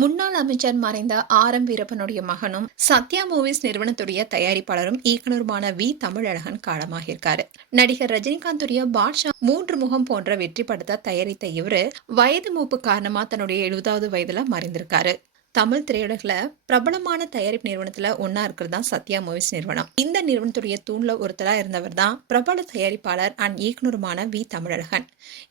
முன்னாள் அமைச்சர் மறைந்த ஆர்.எம். வீரப்பனுடைய மகனும் சத்யா மூவிஸ் நிறுவனத்துடைய தயாரிப்பாளரும் இயக்குனருமான வி. தமிழழகன் காலமாகியிருக்காரு. நடிகர் ரஜினிகாந்துடைய பாட்ஷா 3 முகம் போன்ற வெற்றி படத்தை தயாரித்த இவரு வயது மூப்பு காரணமா தன்னுடைய 70வது வயதுல மறைந்திருக்காரு. தமிழ் திரையுலகில பிரபலமான தயாரிப்பு நிறுவனத்துல ஒன்னா இருக்கிறது தான் சத்யா மூவிஸ் நிறுவனம். இந்த நிறுவனத்துடைய தூண்ல ஒருத்தரா இருந்தவர் தான் பிரபல தயாரிப்பாளர் அண்ட் இயக்குனருமான வி. தமிழழகன்.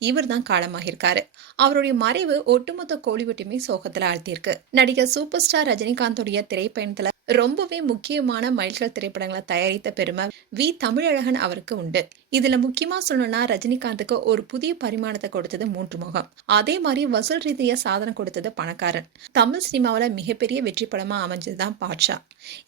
இவர் தான் காலமாகியிருக்காரு. அவருடைய மறைவு ஒட்டுமொத்த கோலிவுட்டுமே சோகத்துல ஆழ்த்தியிருக்கு. நடிகர் சூப்பர் ஸ்டார் ரஜினிகாந்துடைய திரைப்பயணத்துல ரொம்பவே முக்கியமான மைல்கல் திரைப்படங்களை தயாரித்த பெருமை வி. தமிழழகன் அவருக்கு உண்டு. இதுல முக்கியமா சொல்லணும்னா ரஜினிகாந்துக்கு ஒரு புதிய பரிமாணத்தை கொடுத்தது 3 முகம். அதே மாதிரி வசூல் ரீதியா சாதனை கொடுத்தது பணக்காரன். தமிழ் சினிமாவில மிகப்பெரிய வெற்றி படமா அமைஞ்சதுதான் பாட்ஷா.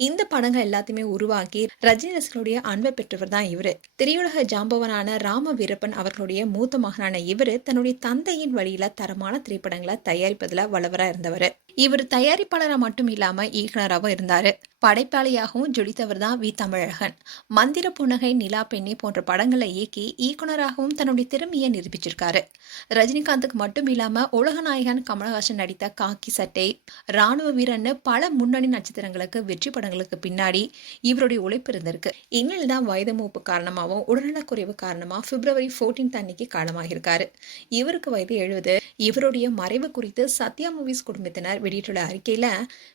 இந்த படங்கள் எல்லாத்தையுமே உருவாக்கி ரஜினி ரசிகர்களுடைய அன்பை பெற்றவர் தான் இவரு. திரையுலக ஜாம்பவனான ராம வீரப்பன் அவர்களுடைய மூத்த மகனான இவரு தன்னுடைய தந்தையின் வழியில தரமான திரைப்படங்களை தயாரிப்பதுல வல்லவரா இருந்தவர். இவர் தயாரிப்பாளரா மட்டும் இல்லாம இயக்குனராகவும் இருந்தாரு. படைப்பாளியாகவும் ஜொலித்தவர் தான் வி. தமிழழகன். மந்திர புன்னகை, நிலா பெண்ணே போன்ற படங்களை இயக்கி இயக்குனராகவும் தன்னுடைய திறமையை நிரூபிச்சிருக்காரு. ரஜினிகாந்துக்கு மட்டும் இல்லாம உலகநாயகன் கமலஹாசன் நடித்த காக்கி சட்டை, ராணுவ வீரன் பல முன்னணி நட்சத்திரங்களுக்கு வெற்றி படங்களுக்கு பின்னாடி இவருடைய உழைப்பு இருந்திருக்கு. இங்கில் தான் வயது மூப்பு காரணமாகவும் உடல்நலக்குறைவு காரணமா February 14 அன்னைக்கு காலமாகியிருக்காரு. இவருக்கு வயது 70. இவருடைய மறைவு குறித்து சத்யா மூவிஸ் குடும்பத்தினர் வெளியிட்டுள்ள அறிக்கையில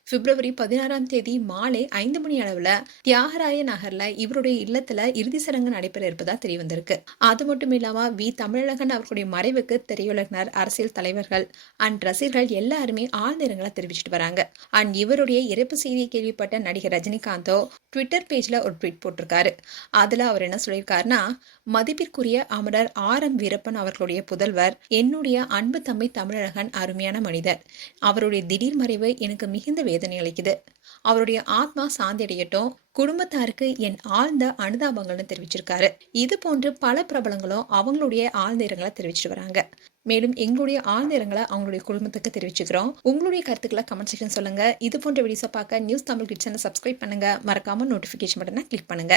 February 16 மாலை 5 மணி அளவுல தியாகராய நகர்ல இவருடைய இல்லத்துல இறுதி சடங்கு நடைபெற இருப்பதா தெரிய வந்திருக்கு. அது மட்டும் இல்லாம வி. தமிழழகன் அவர்களுடைய மறைவுக்கு திரையுலகினர், அரசியல் தலைவர்கள் அண்ட் ரசிகர்கள் எல்லாருமே ஆழ்ந்த இரங்கலை தெரிவிச்சிட்டு வராங்க. அண்ட் இவருடைய இறப்பு செய்தியை கேள்விப்பட்ட நடிகர் ரஜினிகாந்தோ ட்விட்டர் பேஜ்ல ஒரு ட்வீட் போட்டிருக்காரு. அதுல அவர் என்ன சொல்லியிருக்காருன்னா, மதிப்பிற்குரிய அமரர் ஆர்.எம். வீரப்பன் அவர்களுடைய புதல்வர், என்னுடைய அன்பு தம்பி தமிழழகன் அருமையான மனிதர். அவருடைய திடீர் மறைவு எனக்கு மிகுந்த வேதனை அளிக்குது. அவருடைய ஆத்மா சாந்தி அடையட்டும். குடும்பத்தாருக்கு என் ஆழ்ந்த அனுதாபங்கள்னு தெரிவிச்சிருக்காரு. இது போன்று பல பிரபலங்களும் அவங்களுடைய ஆழ்ந்த இரங்கலை தெரிவிச்சிட்டு வராங்க. மேலும் எங்களுடைய ஆழ்ந்த இரங்கலை அவங்களுடைய குடும்பத்துக்கு தெரிவிச்சுக்கிறோம். உங்களுடைய கருத்துக்களை கமெண்ட் செக்ஷன் சொல்லுங்க. இது போன்ற வீடியோஸை பார்க்க நியூஸ் தமிழ் கிட்ஸ் சேனலை சப்ஸ்கிரைப் பண்ணுங்க. மறக்காம நோட்டிபிகேஷன் பட்டனை கிளிக் பண்ணுங்க.